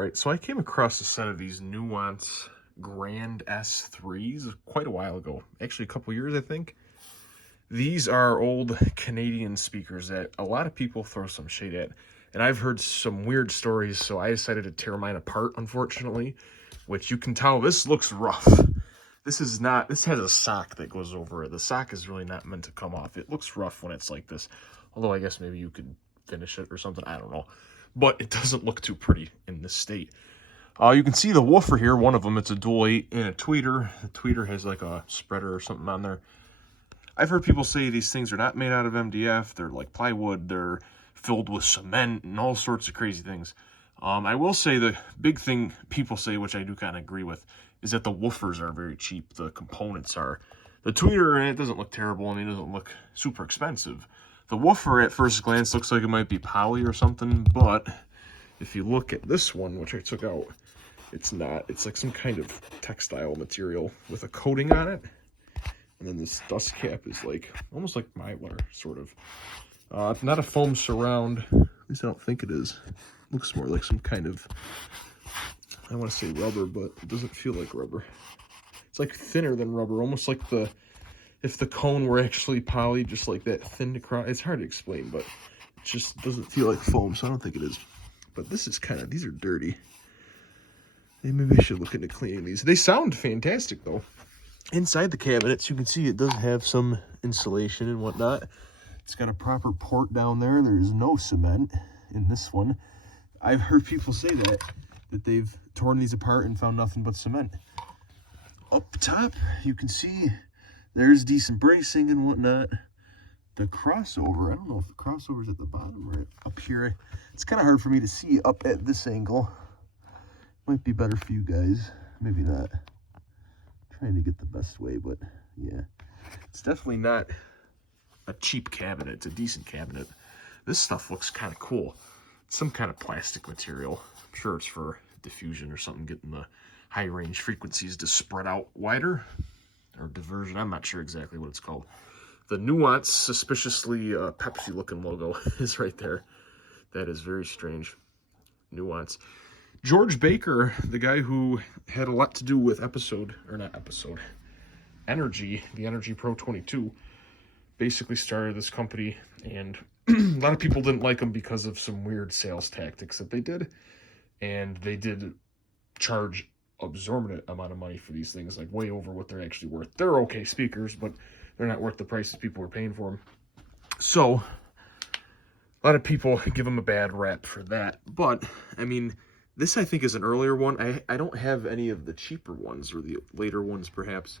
right? So I came across a set of these Nuance Grand S3s quite a while ago. Actually, a couple years, I think. These are old Canadian speakers that a lot of people throw some shade at. And I've heard some weird stories, so I decided to tear mine apart, unfortunately. Which you can tell, this looks rough. This is not, this has a sock that goes over it. The sock is really not meant to come off. It looks rough when it's like this. Although I guess maybe you could finish it or something, I don't know. But it doesn't look too pretty in this state. You can see the woofer here, one of them, it's a dual 8 and a tweeter. The tweeter has like a spreader or something on there. I've heard people say these things are not made out of MDF, they're like plywood, they're filled with cement and all sorts of crazy things. I will say the big thing people say, which I do kind of agree with, is that the woofers are very cheap, the components are. The tweeter, it doesn't look terrible and it doesn't look super expensive. The woofer at first glance looks like it might be poly or something, but if you look at this one, which I took out, it's not. It's like some kind of textile material with a coating on it. And then this dust cap is like, almost like Mylar, sort of. It's not a foam surround. At least I don't think it is. It looks more like some kind of, I want to say rubber, but it doesn't feel like rubber. It's like thinner than rubber, almost like if the cone were actually poly, just like that thin across. It's hard to explain, but it just doesn't feel like foam, so I don't think it is. But this is kind of, these are dirty. Maybe I should look into cleaning these. They sound fantastic, though. Inside the cabinets, you can see it does have some insulation and whatnot. It's got a proper port down there. There's no cement in this one. I've heard people say that they've torn these apart and found nothing but cement. Up top, you can see there's decent bracing and whatnot. The crossover, I don't know if the crossover's at the bottom or up here. It's kind of hard for me to see up at this angle. Might be better for you guys, maybe not. Trying to get the best way, but yeah. It's definitely not a cheap cabinet. It's a decent cabinet. This stuff looks kind of cool. It's some kind of plastic material. I'm sure it's for diffusion or something, getting the high range frequencies to spread out wider. Or diversion, I'm not sure exactly what it's called. The Nuance, suspiciously Pepsi looking logo is right there. That is very strange. Nuance. George Baker, the guy who had a lot to do with Energy, the Energy Pro 22, basically started this company, and a lot of people didn't like him because of some weird sales tactics that they did, and they did charge exorbitant amount of money for these things, like way over what they're actually worth. They're okay speakers, but they're not worth the prices people were paying for them. So, a lot of people give them a bad rap for that, but, I mean, this, I think, is an earlier one. I don't have any of the cheaper ones, or the later ones, perhaps.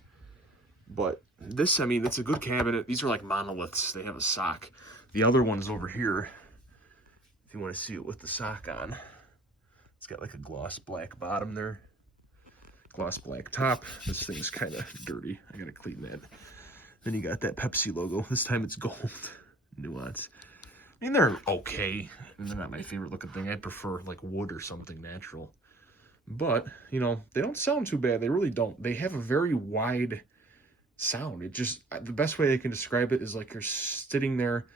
But this, I mean, it's a good cabinet. These are like monoliths. They have a sock. The other one's over here, if you want to see it with the sock on. It's got like a gloss black bottom there. Gloss black top. This thing's kind of dirty. I got to clean that. Then you got that Pepsi logo. This time it's gold. Nuance. I mean, they're okay. They're not my favorite looking thing. I'd prefer like wood or something natural. But, you know, they don't sound too bad. They really don't. They have a very wide sound. It just, the best way I can describe it is like you're sitting there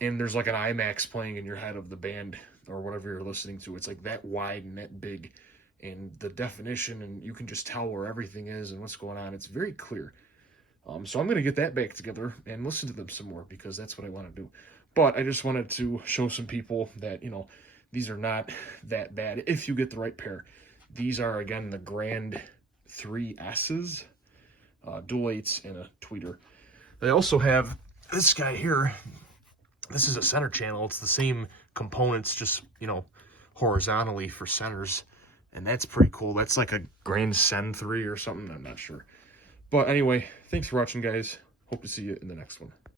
and there's like an IMAX playing in your head of the band or whatever you're listening to. It's like that wide and that big. And the definition, and you can just tell where everything is and what's going on. It's very clear. So I'm going to get that back together and listen to them some more because that's what I want to do. But I just wanted to show some people that, you know, these are not that bad if you get the right pair. These are, again, the Grand 3S's, dual 8s, and a tweeter. They also have this guy here. This is a center channel. It's the same components, just, you know, horizontally for centers. And that's pretty cool. That's like a Grand Sen 3 or something. I'm not sure. But anyway, thanks for watching, guys. Hope to see you in the next one.